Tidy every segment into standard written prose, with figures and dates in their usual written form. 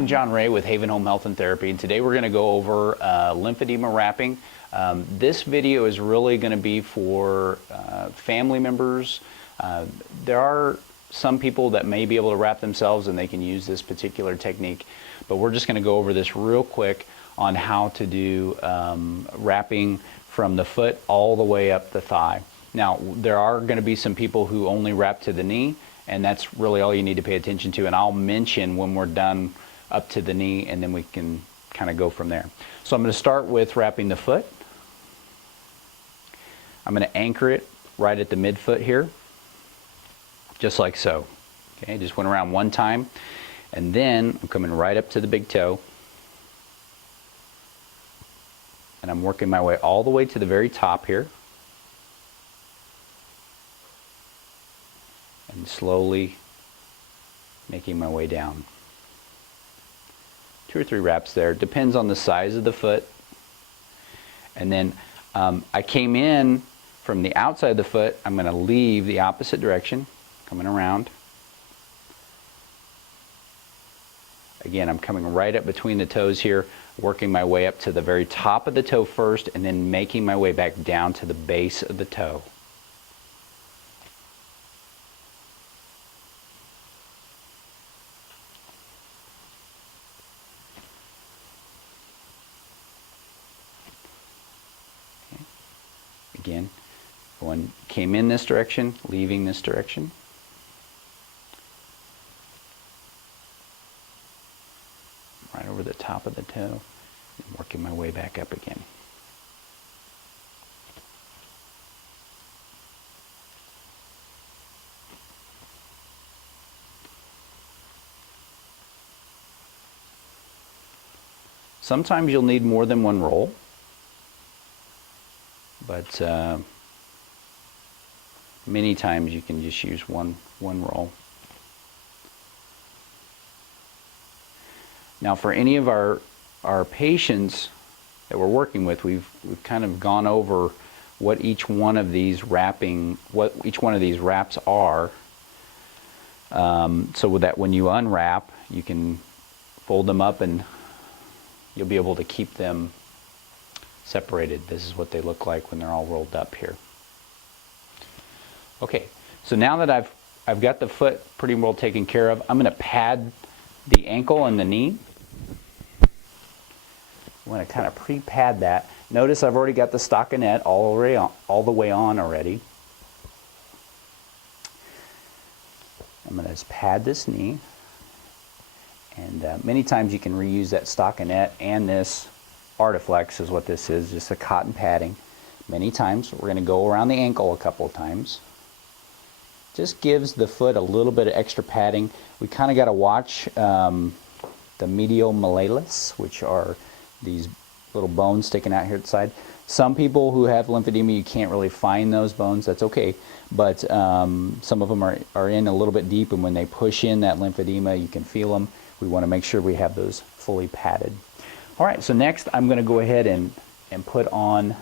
I'm John Ray with Haven Home Health and Therapy, and today we're going to go over lymphedema wrapping. This video is really going to be for family members. There are some people that may be able to wrap themselves and they can use this particular technique, but we're just going to go over this real quick on how to do wrapping from the foot all the way up the thigh. Now, there are going to be some people who only wrap to the knee, and that's really all you need to pay attention to, and I'll mention when we're done up to the knee, and then we can kind of go from there. So I'm going to start with wrapping the foot. I'm going to anchor it right at the midfoot here, just like so. Okay, just went around one time, and then I'm coming right up to the big toe, and I'm working my way all the way to the very top here, and slowly making my way down. 2 or 3 wraps there, depends on the size of the foot. And then I came in from the outside of the foot. I'm going to leave the opposite direction, coming around. Again, I'm coming right up between the toes here, working my way up to the very top of the toe first, and then making my way back down to the base of the toe. Again, came in this direction, leaving this direction. Right over the top of the toe, and working my way back up again. Sometimes you'll need more than one roll, but many times you can just use one roll. Now, for any of our patients that we're working with, we've kind of gone over what each one of these wraps are, so that when you unwrap, you can fold them up and you'll be able to keep them separated. This is what they look like when they're all rolled up here. Okay, so now that I've got the foot pretty well taken care of, I'm going to pad the ankle and the knee. I'm going to kind of pre-pad that. Notice I've already got the stockinette all the way on already. I'm going to just pad this knee, and many times you can reuse that stockinette and this Artiflex is what this is, just a cotton padding. Many times we're going to go around the ankle a couple of times. Just gives the foot a little bit of extra padding. We kind of got to watch the medial malleolus, which are these little bones sticking out here at the side. Some people who have lymphedema, you can't really find those bones. That's okay, but some of them are in a little bit deep, and when they push in that lymphedema, you can feel them. We want to make sure we have those fully padded. All right, so next I'm going to go ahead and put on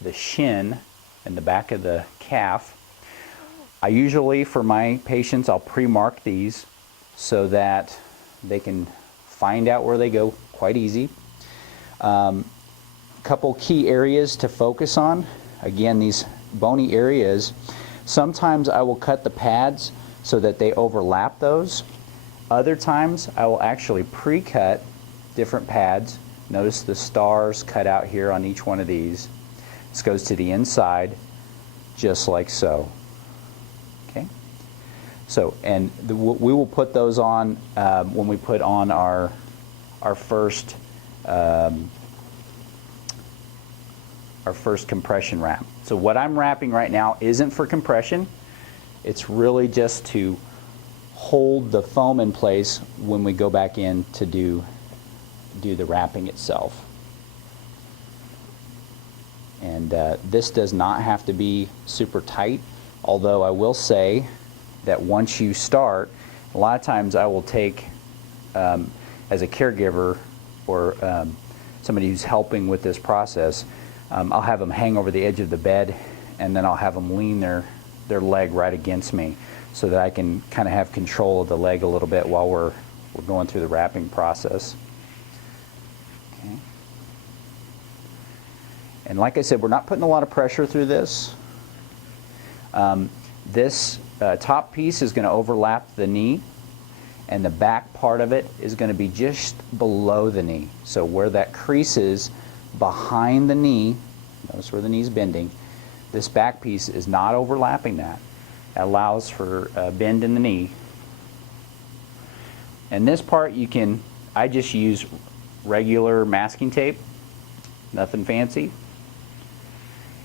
the shin and the back of the calf. I usually, for my patients, I'll pre-mark these so that they can find out where they go quite easy. Couple key areas to focus on. Again, these bony areas, sometimes I will cut the pads so that they overlap those. Other times I will actually pre-cut different pads. Notice the stars cut out here on each one of these. This goes to the inside, just like so. Okay. So, and we will put those on when we put on our first compression wrap. So what I'm wrapping right now isn't for compression. It's really just to hold the foam in place when we go back in to do the wrapping itself. And this does not have to be super tight, although I will say that once you start, a lot of times I will take, as a caregiver or somebody who's helping with this process, I'll have them hang over the edge of the bed, and then I'll have them lean their leg right against me so that I can kind of have control of the leg a little bit while we're we're going through the wrapping process. Okay. And like I said, we're not putting a lot of pressure through this. This top piece is going to overlap the knee, and the back part of it is going to be just below the knee. So where that crease is behind the knee, notice where the knee's bending, this back piece is not overlapping that. It allows for a bend in the knee. And this part I just use regular masking tape, nothing fancy.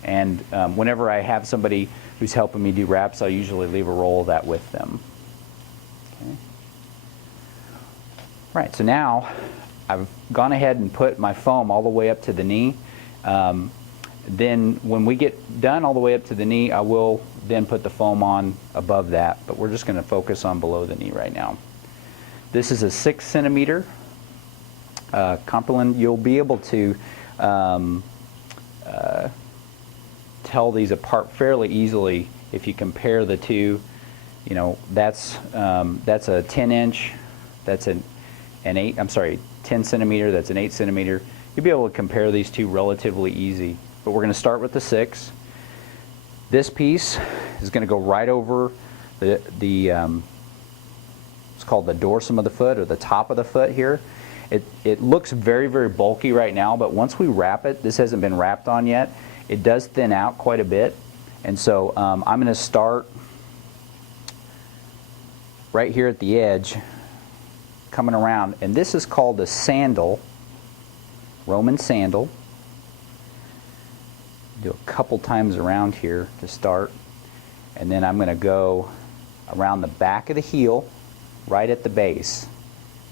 And whenever I have somebody who's helping me do wraps, I usually leave a roll of that with them. Okay. Right, so now I've gone ahead and put my foam all the way up to the knee. Then when we get done all the way up to the knee, I will then put the foam on above that, but we're just going to focus on below the knee right now. This is a 6 centimeter Cumberland. You'll be able to tell these apart fairly easily if you compare the two. You know, that's a 10 inch, that's an 10 centimeter, that's an 8 centimeter. You'll be able to compare these two relatively easy. But we're going to start with the 6. This piece is going to go right over the it's called the dorsum of the foot, or the top of the foot here. It looks very, very bulky right now, but once we wrap it, this hasn't been wrapped on yet, it does thin out quite a bit. And so I'm going to start right here at the edge, coming around, and this is called a sandal, Roman sandal. Do a couple times around here to start, and then I'm going to go around the back of the heel, right at the base.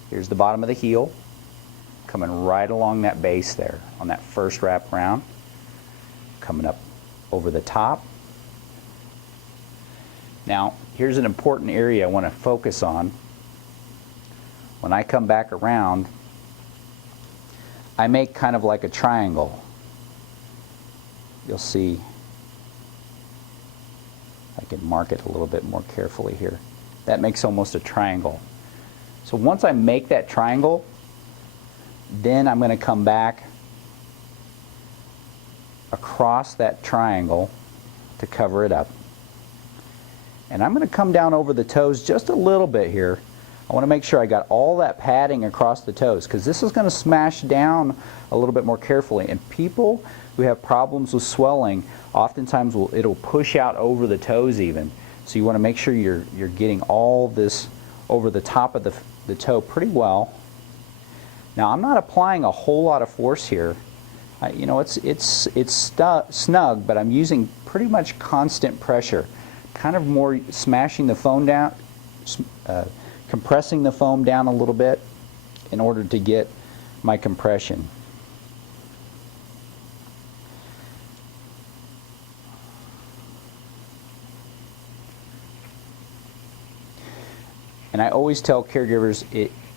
Here's the bottom of the heel, coming right along that base there on that first wrap round, coming up over the top. Now here's an important area I want to focus on. When I come back around, I make kind of like a triangle. You'll see, I can mark it a little bit more carefully here. That makes almost a triangle. So once I make that triangle, then I'm going to come back across that triangle to cover it up. And I'm going to come down over the toes just a little bit here. I want to make sure I got all that padding across the toes, because this is going to smash down a little bit more carefully. And people who have problems with swelling, oftentimes it'll push out over the toes even. So you want to make sure you're getting all this over the top of the toe pretty well. Now I'm not applying a whole lot of force here. You know, it's snug, but I'm using pretty much constant pressure, kind of more smashing the foam down, compressing the foam down a little bit in order to get my compression. And I always tell caregivers,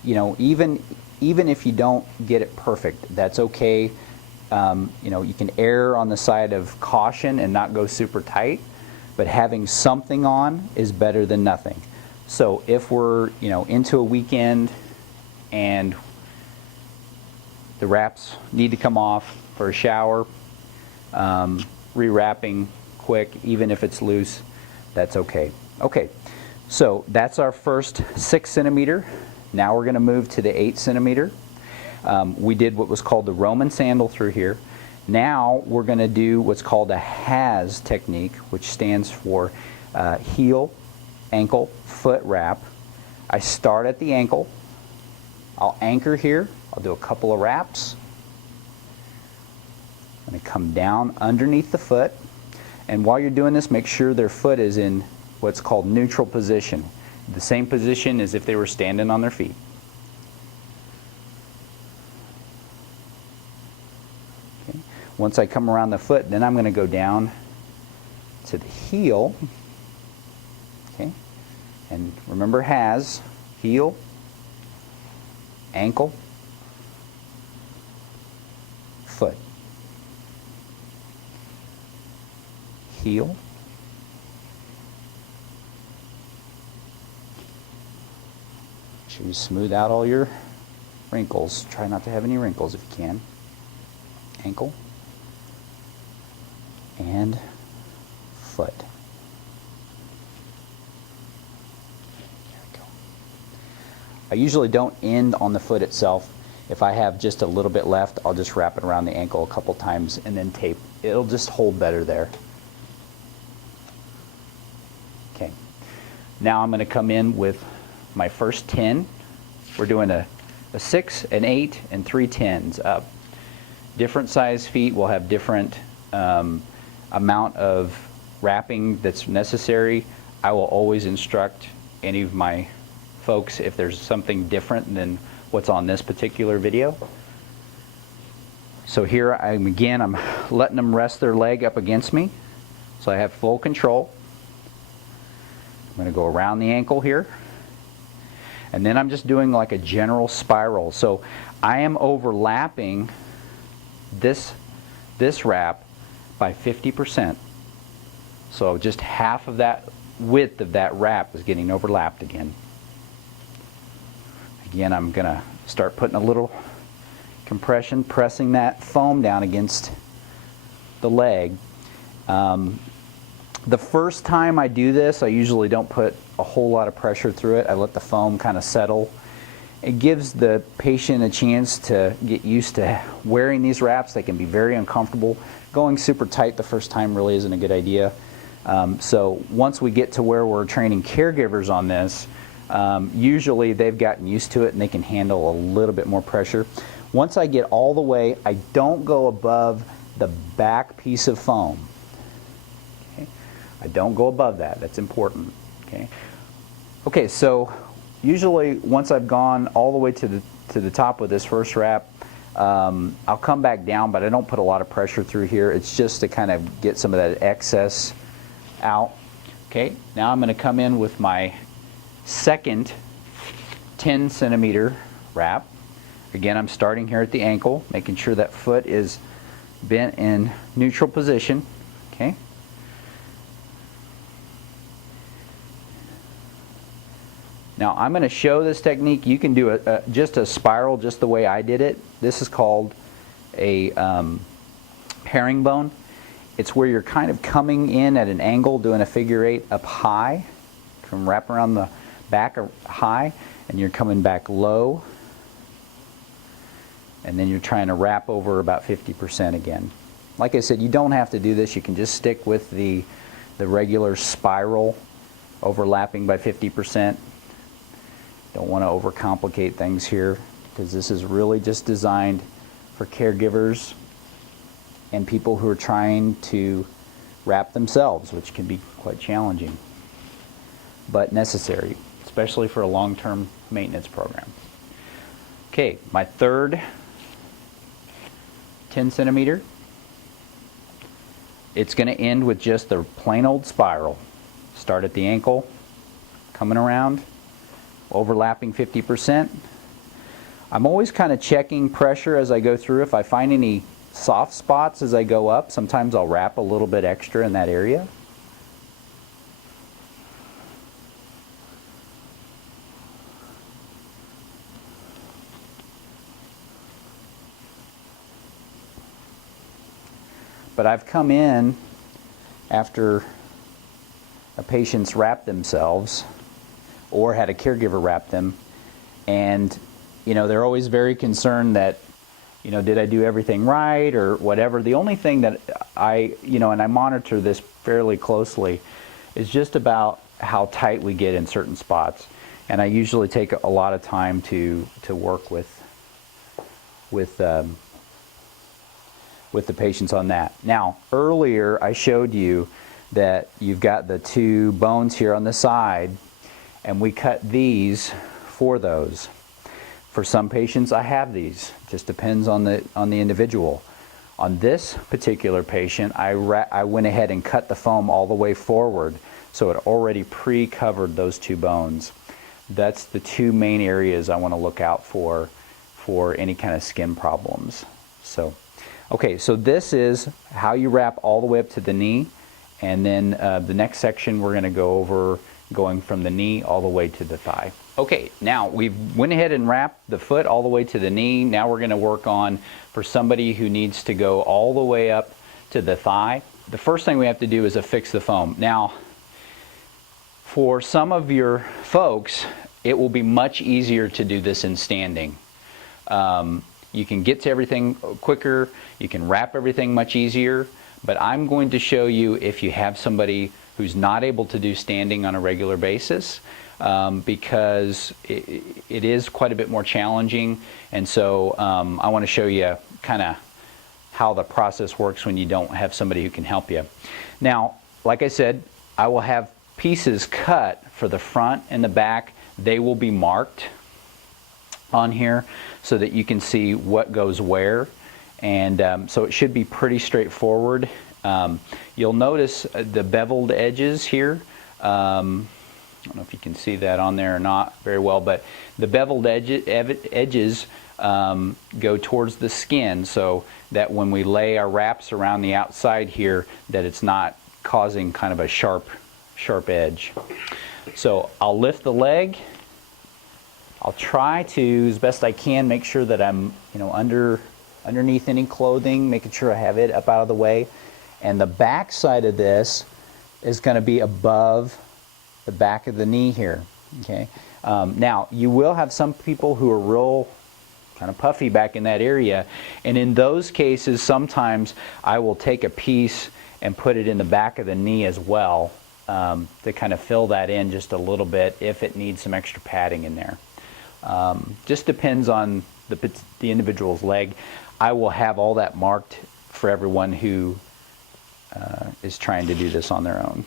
you know, even if you don't get it perfect, that's okay. You know, you can err on the side of caution and not go super tight, but having something on is better than nothing. So if we're, you know, into a weekend and the wraps need to come off for a shower, rewrapping quick, even if it's loose, that's okay. Okay. So that's our first 6 centimeter. Now we're going to move to the 8 centimeter. We did what was called the Roman sandal through here. Now we're going to do what's called a has technique, which stands for heel, ankle, foot wrap. I start at the ankle. I'll anchor here. I'll do a couple of wraps. I'm going to come down underneath the foot. And while you're doing this, make sure their foot is in what's called neutral position, the same position as if they were standing on their feet. Okay. Once I come around the foot, then I'm going to go down to the heel. Okay. And remember, has, heel, ankle, foot. Heel, sure you smooth out all your wrinkles. Try not to have any wrinkles if you can. Ankle and foot. There we go. I usually don't end on the foot itself. If I have just a little bit left, I'll just wrap it around the ankle a couple times and then tape. It'll just hold better there. Okay. Now I'm going to come in with my first 10. We're doing a 6, an 8, and 3 10s up. Different size feet will have different amount of wrapping that's necessary. I will always instruct any of my folks if there's something different than what's on this particular video. So here I'm letting them rest their leg up against me, so I have full control. I'm going to go around the ankle here, and then I'm just doing like a general spiral. So I am overlapping this wrap by 50%. So just half of that width of that wrap is getting overlapped again. Again, I'm going to start putting a little compression, pressing that foam down against the leg. The first time I do this, I usually don't put a whole lot of pressure through it. I let the foam kind of settle. It gives the patient a chance to get used to wearing these wraps. They can be very uncomfortable. Going super tight the first time really isn't a good idea. So once we get to where we're training caregivers on this, usually they've gotten used to it and they can handle a little bit more pressure. Once I get all the way, I don't go above the back piece of foam. Okay? I don't go above that. That's important. Okay? Okay, so usually once I've gone all the way to the top with this first wrap, I'll come back down, but I don't put a lot of pressure through here. It's just to kind of get some of that excess out. Okay, now I'm going to come in with my second 10 centimeter wrap. Again, I'm starting here at the ankle, making sure that foot is bent in neutral position. Okay. Now I'm going to show this technique. You can do just a spiral just the way I did it. This is called a herringbone. It's where you're kind of coming in at an angle, doing a figure 8 up high. Come wrap around the back high, and you're coming back low. And then you're trying to wrap over about 50% again. Like I said, you don't have to do this. You can just stick with the regular spiral, overlapping by 50%. Don't want to overcomplicate things here, because this is really just designed for caregivers and people who are trying to wrap themselves, which can be quite challenging, but necessary, especially for a long-term maintenance program. Okay, my third 10 centimeter. It's going to end with just the plain old spiral. Start at the ankle, coming around, overlapping 50%. I'm always kind of checking pressure as I go through. If I find any soft spots as I go up, sometimes I'll wrap a little bit extra in that area. But I've come in after a patient's wrapped themselves or had a caregiver wrap them, and they're always very concerned that did I do everything right or whatever. The only thing that and I monitor this fairly closely, is just about how tight we get in certain spots. And I usually take a lot of time to work with the patients on that. Now, earlier I showed you that you've got the two bones here on the side, and we cut these for those. For some patients, I have these. Just depends on the individual. On this particular patient, I went ahead and cut the foam all the way forward, so it already pre-covered those two bones. That's the two main areas I want to look out for any kind of skin problems. So, okay, so this is how you wrap all the way up to the knee, and then the next section we're going to go over going from the knee all the way to the thigh. Okay, now we've went ahead and wrapped the foot all the way to the knee. Now we're going to work on for somebody who needs to go all the way up to the thigh. The first thing we have to do is affix the foam. Now, for some of your folks, it will be much easier to do this in standing. You can get to everything quicker, you can wrap everything much easier, but I'm going to show you if you have somebody who's not able to do standing on a regular basis, because it is quite a bit more challenging, and so I want to show you kind of how the process works when you don't have somebody who can help you. Now, like I said, I will have pieces cut for the front and the back. They will be marked on here so that you can see what goes where, and so it should be pretty straightforward. You'll notice the beveled edges here. I don't know if you can see that on there or not very well, but the beveled edges go towards the skin, so that when we lay our wraps around the outside here, that it's not causing kind of a sharp edge. So I'll lift the leg. I'll try to, as best I can, make sure that I'm, underneath any clothing, making sure I have it up out of the way. And the back side of this is going to be above the back of the knee here. Okay. Now, you will have some people who are real kind of puffy back in that area, and in those cases, sometimes I will take a piece and put it in the back of the knee as well, to kind of fill that in just a little bit if it needs some extra padding in there. Just depends on the individual's leg. I will have all that marked for everyone who is trying to do this on their own.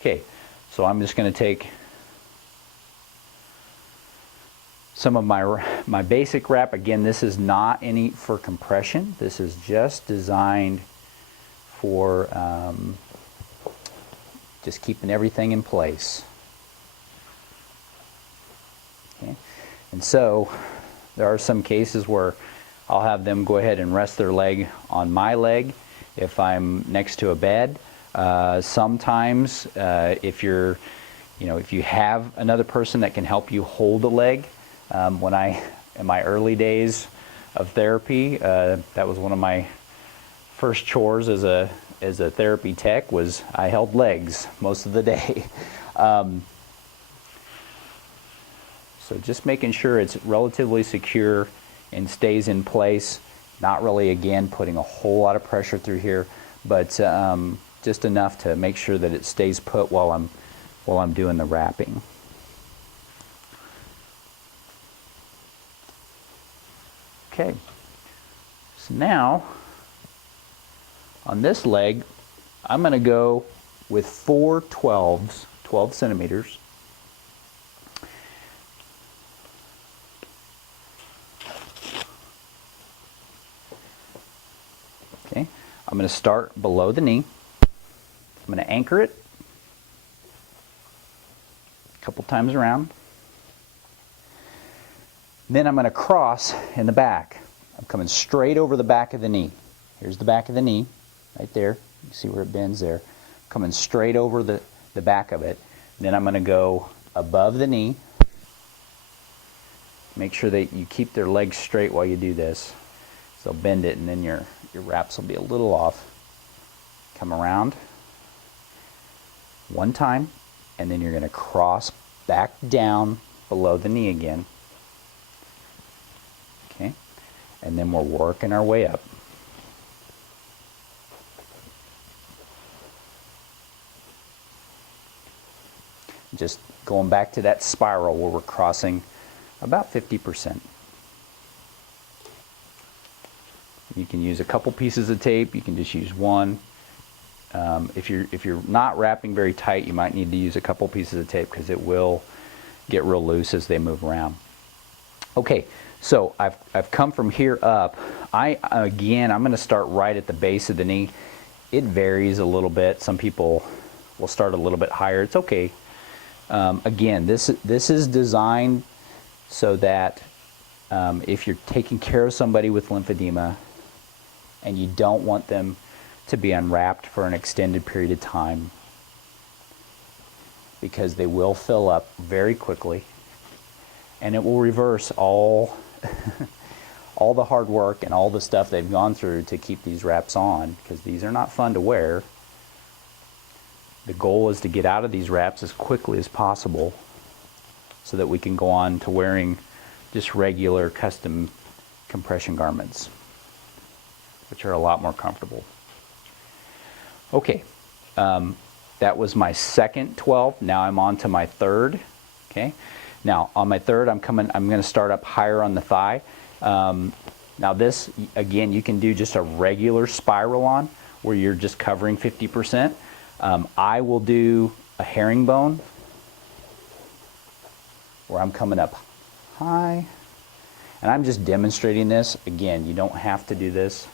Okay, so I'm just going to take some of my basic wrap. Again, this is not any for compression. This is just designed for just keeping everything in place. Okay. And so there are some cases where I'll have them go ahead and rest their leg on my leg if I'm next to a bed. Sometimes if you have another person that can help you hold the leg. In my early days of therapy, that was one of my first chores as a therapy tech, was I held legs most of the day. So just making sure it's relatively secure and stays in place. Not really, again, putting a whole lot of pressure through here, but just enough to make sure that it stays put while I'm doing the wrapping. Okay, so now on this leg, I'm going to go with 4 12s, 12 centimeters. Okay, I'm going to start below the knee. I'm going to anchor it a couple times around. Then I'm going to cross in the back. I'm coming straight over the back of the knee. Here's the back of the knee, right there. You see where it bends there. Coming straight over the back of it. Then I'm going to go above the knee. Make sure that you keep their legs straight while you do this. So bend it, and then your wraps will be a little off. Come around one time, and then you're going to cross back down below the knee again. Okay, and then we're working our way up. Just going back to that spiral where we're crossing about 50%. You can use a couple pieces of tape. You can just use one. If you're not wrapping very tight, you might need to use a couple pieces of tape because it will get real loose as they move around. Okay, so I've come from here up. I'm going to start right at the base of the knee. It varies a little bit. Some people will start a little bit higher. It's okay. Again, this is designed so that if you're taking care of somebody with lymphedema and you don't want them to be unwrapped for an extended period of time, because they will fill up very quickly, and it will reverse all all the hard work and all the stuff they've gone through to keep these wraps on, because these are not fun to wear. The goal is to get out of these wraps as quickly as possible so that we can go on to wearing just regular custom compression garments, which are a lot more comfortable. Okay, that was my second 12. Now I'm on to my third. Okay, now on my third, I'm going to start up higher on the thigh. Now this, again, you can do just a regular spiral on where you're just covering 50%. I will do a herringbone where I'm coming up high, and I'm just demonstrating this. Again, you don't have to do this.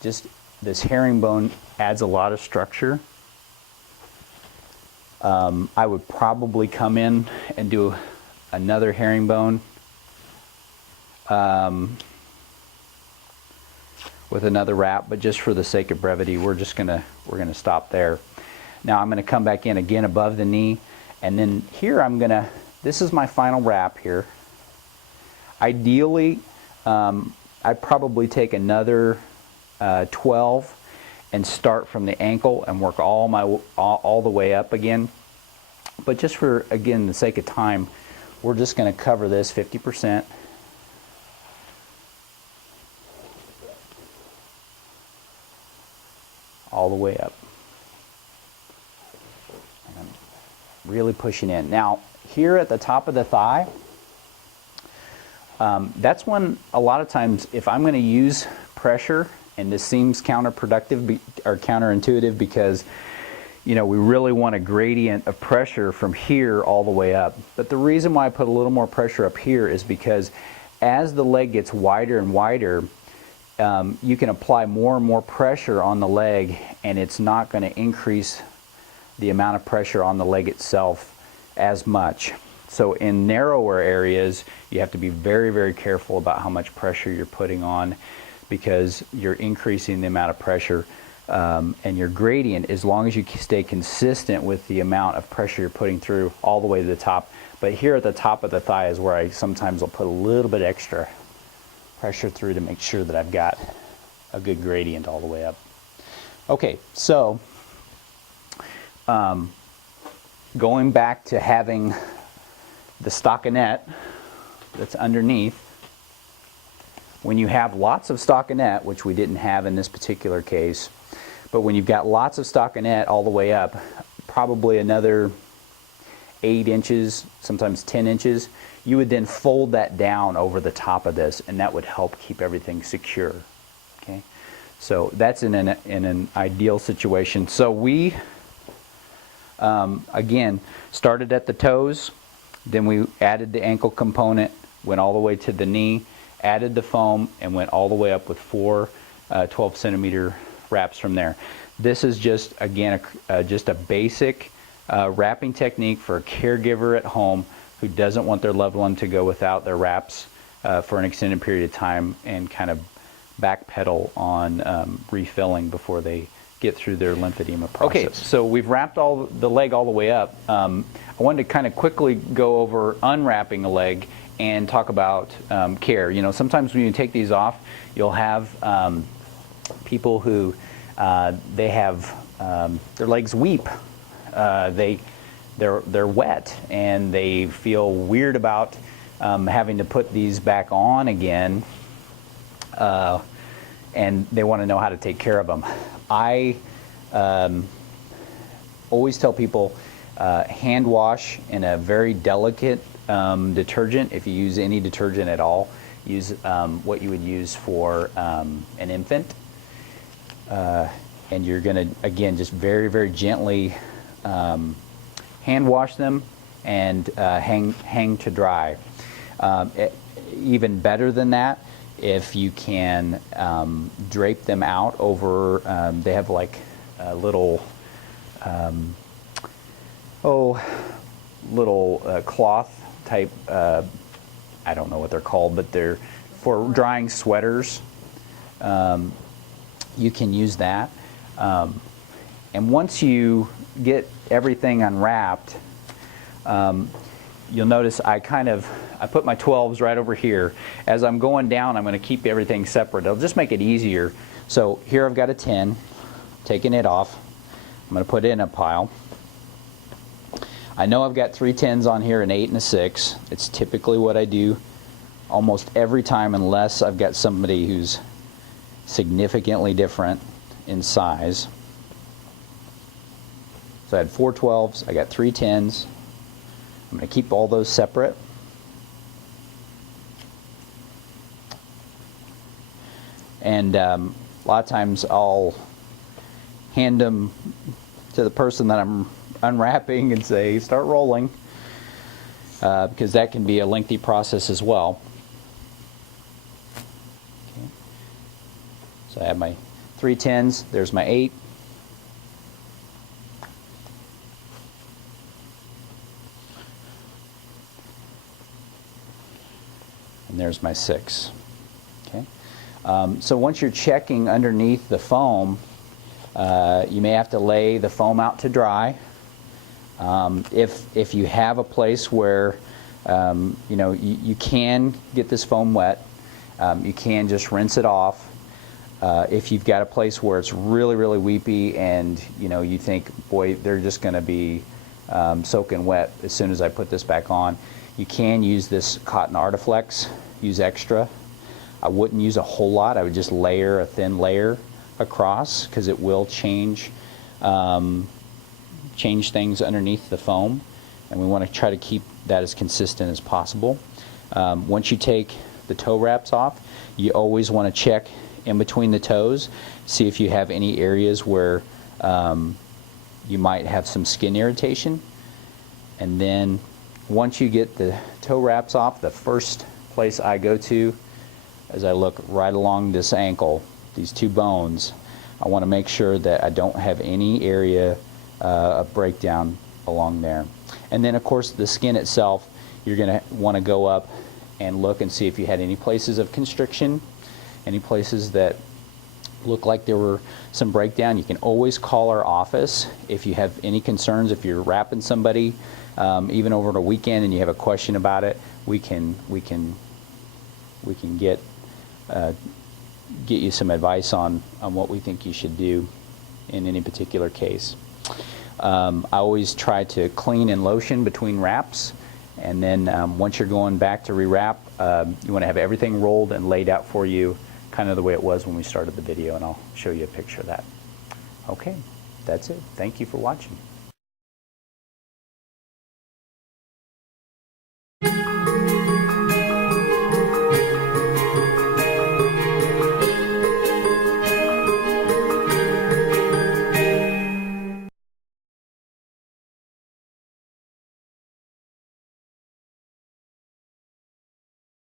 Just this herringbone adds a lot of structure. I would probably come in and do another herringbone with another wrap, but just for the sake of brevity, we're gonna stop there. Now I'm gonna come back in again above the knee, and then here this is my final wrap here. Ideally, I'd probably take another 12 and start from the ankle and work all the way up again. But just for, again, the sake of time, we're just going to cover this 50%. All the way up. And I'm really pushing in. Now, here at the top of the thigh, that's when a lot of times if I'm going to use pressure, and this seems counterproductive or counterintuitive because, you know, we really want a gradient of pressure from here all the way up. But the reason why I put a little more pressure up here is because as the leg gets wider and wider, you can apply more and more pressure on the leg, and it's not going to increase the amount of pressure on the leg itself as much. So in narrower areas, you have to be very, very careful about how much pressure you're putting on, because you're increasing the amount of pressure, and your gradient, as long as you stay consistent with the amount of pressure you're putting through all the way to the top. But here at the top of the thigh is where I sometimes will put a little bit extra pressure through to make sure that I've got a good gradient all the way up. Okay, so going back to having the stockinette that's underneath, when you have lots of stockinette, which we didn't have in this particular case, but when you've got lots of stockinette all the way up, probably another 8 inches, sometimes 10 inches, you would then fold that down over the top of this, and that would help keep everything secure. Okay, so that's in an ideal situation. So we, again, started at the toes, then we added the ankle component, went all the way to the knee, added the foam, and went all the way up with 4 12-centimeter wraps from there. This is just, again, just a basic wrapping technique for a caregiver at home who doesn't want their loved one to go without their wraps for an extended period of time, and kind of backpedal on refilling before they get through their lymphedema process. Okay, so we've wrapped the leg all the way up. I wanted to kind of quickly go over unwrapping a leg and talk about care. You know, sometimes when you take these off, you'll have people who they have their legs weep. They're wet, and they feel weird about having to put these back on again, and they want to know how to take care of them. I always tell people hand wash in a very delicate detergent. If you use any detergent at all, use what you would use for an infant, and you're going to, again, just very, very gently hand wash them and hang to dry. Even better than that, if you can drape them out over, they have like a little little cloth type, I don't know what they're called, but they're for drying sweaters. You can use that. And once you get everything unwrapped, you'll notice I put my 12s right over here. As I'm going down, I'm going to keep everything separate. It'll just make it easier. So here I've got a 10, taking it off. I'm going to put it in a pile. I know I've got 3 10s on here, an 8 and a 6. It's typically what I do almost every time, unless I've got somebody who's significantly different in size. So I had 4 12s, I got 3 10s. I'm going to keep all those separate. And a lot of times I'll hand them to the person that I'm unwrapping and say, start rolling, because that can be a lengthy process as well. Okay. So I have my 3 10s, there's my 8. And there's my 6. Okay. So once you're checking underneath the foam, you may have to lay the foam out to dry. If you have a place where you can get this foam wet, you can just rinse it off. If you've got a place where it's really, really weepy and you think, boy, they're just going to be soaking wet as soon as I put this back on, you can use this cotton Artiflex, use extra. I wouldn't use a whole lot. I would just layer a thin layer across, because it will change things underneath the foam, and we want to try to keep that as consistent as possible. Once you take the toe wraps off, you always want to check in between the toes, see if you have any areas where you might have some skin irritation. And then once you get the toe wraps off, the first place I go to is I look right along this ankle, these 2 bones. I want to make sure that I don't have any area of breakdown along there. And then of course the skin itself, you're going to want to go up and look and see if you had any places of constriction, any places that look like there were some breakdown. You can always call our office if you have any concerns. If you're wrapping somebody, even over the weekend, and you have a question about it, we can get you some advice on what we think you should do in any particular case. I always try to clean and lotion between wraps, and then once you're going back to rewrap, you want to have everything rolled and laid out for you, kind of the way it was when we started the video, and I'll show you a picture of that. Okay, that's it. Thank you for watching.